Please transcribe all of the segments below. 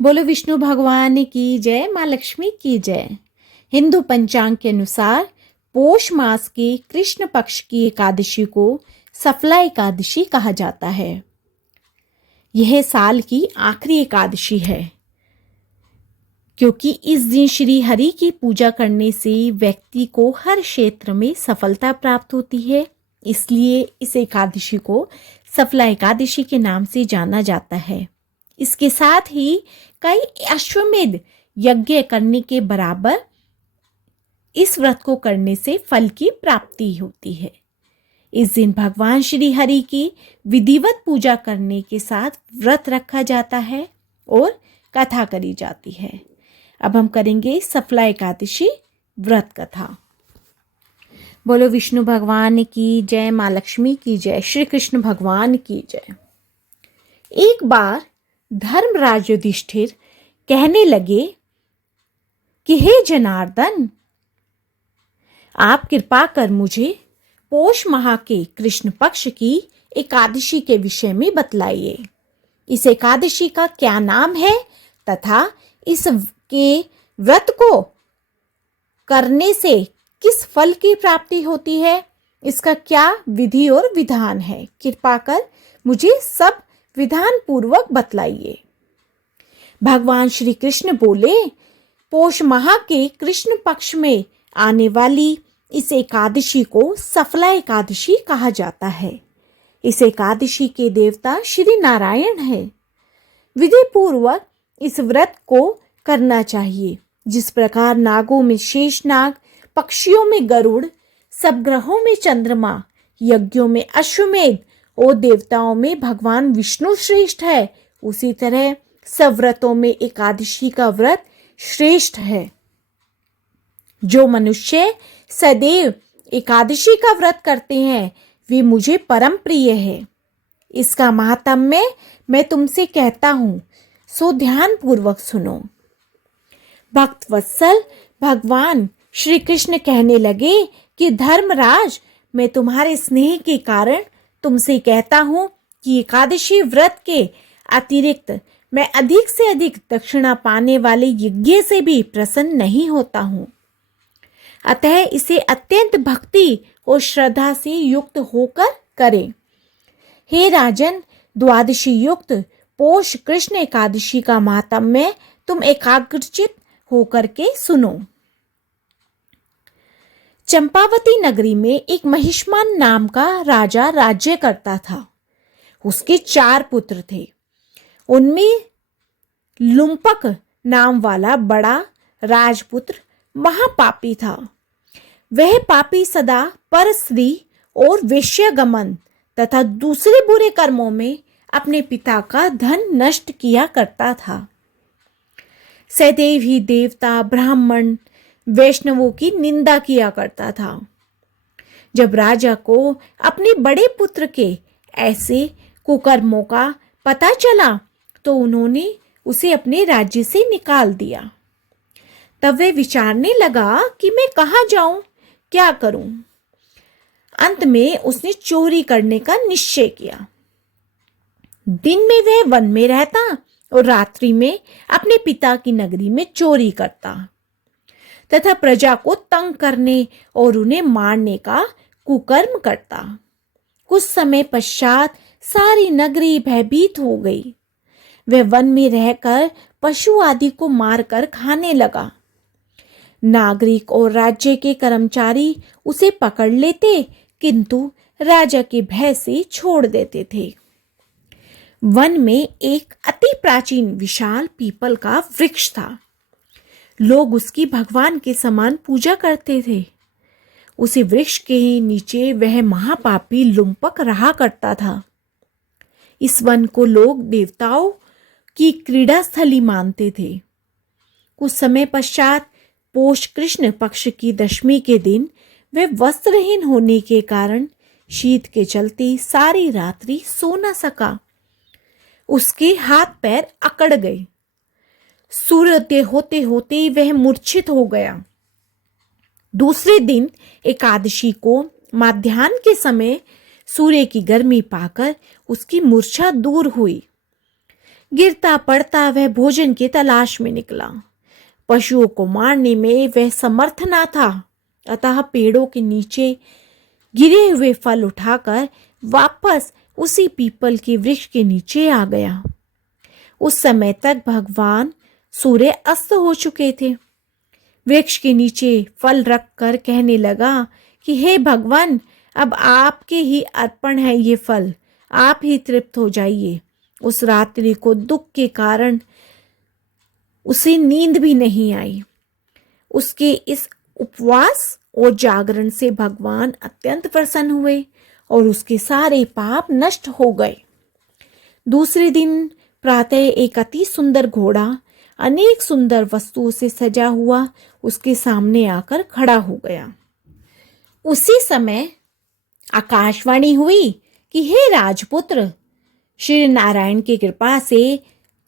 बोलो विष्णु भगवान की जय, माँ लक्ष्मी की जय। हिंदू पंचांग के अनुसार पोष मास के कृष्ण पक्ष की एकादशी को सफला एकादशी कहा जाता है। यह साल की आखिरी एकादशी है क्योंकि इस दिन श्री हरि की पूजा करने से व्यक्ति को हर क्षेत्र में सफलता प्राप्त होती है। इसलिए इस एकादशी को सफला एकादशी के नाम से जाना जाता है। इसके साथ ही कई अश्वमेध यज्ञ करने के बराबर इस व्रत को करने से फल की प्राप्ति होती है। इस दिन भगवान श्री हरि की विधिवत पूजा करने के साथ व्रत रखा जाता है और कथा करी जाती है। अब हम करेंगे सफला एकादशी व्रत कथा। बोलो विष्णु भगवान की जय, माँ लक्ष्मी की जय, श्री कृष्ण भगवान की जय। एक बार धर्मराज युधिष्ठिर कहने लगे कि हे जनार्दन, आप कृपा कर मुझे पोष माह के कृष्ण पक्ष की एकादशी के विषय में बतलाइए। इस एकादशी का क्या नाम है तथा इसके व्रत को करने से किस फल की प्राप्ति होती है, इसका क्या विधि और विधान है। कृपा कर मुझे सब विधान पूर्वक बतलाइए। भगवान श्री कृष्ण बोले, पोष माह के कृष्ण पक्ष में आने वाली इस एकादशी को सफला एकादशी कहा जाता है। इस एकादशी के देवता श्री नारायण है। विधि पूर्वक इस व्रत को करना चाहिए। जिस प्रकार नागों में शेषनाग, पक्षियों में गरुड़, सब ग्रहों में चंद्रमा, यज्ञों में अश्वमेध और देवताओं में भगवान विष्णु श्रेष्ठ है, उसी तरह सब व्रतों में एकादशी का व्रत श्रेष्ठ है। जो मनुष्य सदैव एकादशी का व्रत करते हैं वे मुझे परम प्रिय है। इसका महात्म्य मैं तुमसे कहता हूं, सो ध्यान पूर्वक सुनो। भक्त वत्सल भगवान श्री कृष्ण कहने लगे कि धर्मराज, मैं तुम्हारे स्नेह के कारण तुमसे कहता हूं कि एकादशी व्रत के अतिरिक्त मैं अधिक से अधिक दक्षिणा पाने वाले यज्ञ से भी प्रसन्न नहीं होता हूं। अतः इसे अत्यंत भक्ति और श्रद्धा से युक्त होकर करें। हे राजन, द्वादशी युक्त पोष कृष्ण एकादशी का महात्म्य तुम एकाग्रचित होकर के सुनो। चंपावती नगरी में एक महिष्मान नाम का राजा राज्य करता था। उसके 4 पुत्र थे। उनमें लुम्पक नाम वाला बड़ा राजपुत्र महापापी था। वह पापी सदा परस्त्री और वेश्यागमन तथा दूसरे बुरे कर्मों में अपने पिता का धन नष्ट किया करता था। सदैव ही देवता, ब्राह्मण, वैष्णवों की निंदा किया करता था। जब राजा को अपने बड़े पुत्र के ऐसे कुकर्मों का पता चला तो उन्होंने उसे अपने राज्य से निकाल दिया। तब वह विचारने लगा कि मैं कहाँ जाऊं, क्या करूं। अंत में उसने चोरी करने का निश्चय किया। दिन में वह वन में रहता और रात्रि में अपने पिता की नगरी में चोरी करता तथा प्रजा को तंग करने और उन्हें मारने का कुकर्म करता। कुछ समय पश्चात सारी नगरी भयभीत हो गई। वह वन में रहकर पशु आदि को मारकर खाने लगा। नागरिक और राज्य के कर्मचारी उसे पकड़ लेते किंतु राजा के भय से छोड़ देते थे। वन में एक अति प्राचीन विशाल पीपल का वृक्ष था। लोग उसकी भगवान के समान पूजा करते थे। उसी वृक्ष के नीचे वह महापापी लुम्पक रहा करता था। इस वन को लोग देवताओं की क्रीड़ा स्थली मानते थे। कुछ समय पश्चात पोष कृष्ण पक्ष की दशमी के दिन वह वस्त्रहीन होने के कारण शीत के चलते सारी रात्रि सो न सका। उसके हाथ पैर अकड़ गए। सूर्योदय होते होते वह मूर्छित हो गया। दूसरे दिन एकादशी को मध्याह्न के समय सूर्य की गर्मी पाकर उसकी मूर्छा दूर हुई। गिरता पड़ता वह भोजन की तलाश में निकला। पशुओं को मारने में वह समर्थ ना था, अतः पेड़ों के नीचे गिरे हुए फल उठाकर वापस उसी पीपल के वृक्ष के नीचे आ गया। उस समय तक भगवान सूर्य अस्त हो चुके थे। वृक्ष के नीचे फल रखकर कहने लगा कि हे भगवान, अब आपके ही अर्पण है ये फल, आप ही तृप्त हो जाइए। उस रात्रि को दुख के कारण उसे नींद भी नहीं आई। उसके इस उपवास और जागरण से भगवान अत्यंत प्रसन्न हुए और उसके सारे पाप नष्ट हो गए। दूसरे दिन प्रातः एक अति सुंदर घोड़ा अनेक सुंदर वस्तुओं से सजा हुआ उसके सामने आकर खड़ा हो गया। उसी समय आकाशवाणी हुई कि हे राजपुत्र, श्री नारायण की कृपा से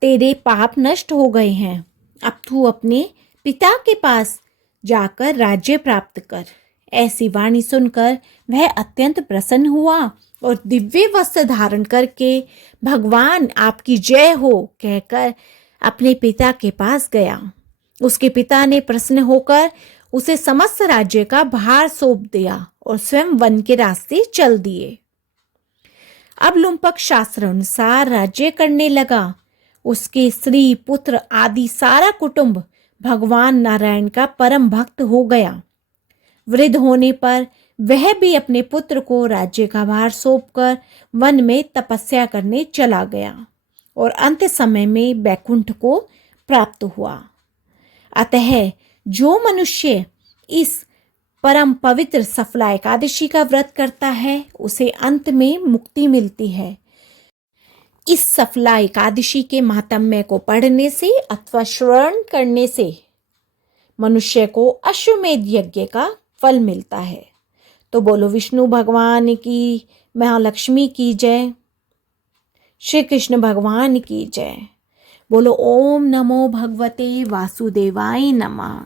तेरे पाप नष्ट हो गए हैं। अब तू अपने पिता के पास जाकर राज्य प्राप्त कर। ऐसी वाणी सुनकर वह अत्यंत प्रसन्न हुआ और दिव्य वस्त्र धारण करके भगवान आपकी जय हो कहकर अपने पिता के पास गया। उसके पिता ने प्रसन्न होकर उसे समस्त राज्य का भार सौंप दिया और स्वयं वन के रास्ते चल दिए। अब लुम्पक शास्त्र अनुसार राज्य करने लगा। उसके स्त्री पुत्र आदि सारा कुटुंब भगवान नारायण का परम भक्त हो गया। वृद्ध होने पर वह भी अपने पुत्र को राज्य का भार सौंपकर वन में तपस्या करने चला गया और अंत समय में वैकुंठ को प्राप्त हुआ। अतः जो मनुष्य इस परम पवित्र सफला एकादशी का व्रत करता है उसे अंत में मुक्ति मिलती है। इस सफला एकादशी के महात्म्य को पढ़ने से अथवा श्रवण करने से मनुष्य को अश्वमेध यज्ञ का फल मिलता है। तो बोलो विष्णु भगवान की, महालक्ष्मी की जय, श्री कृष्ण भगवान की जय। बोलो ओम नमो भगवते वासुदेवाय नमः।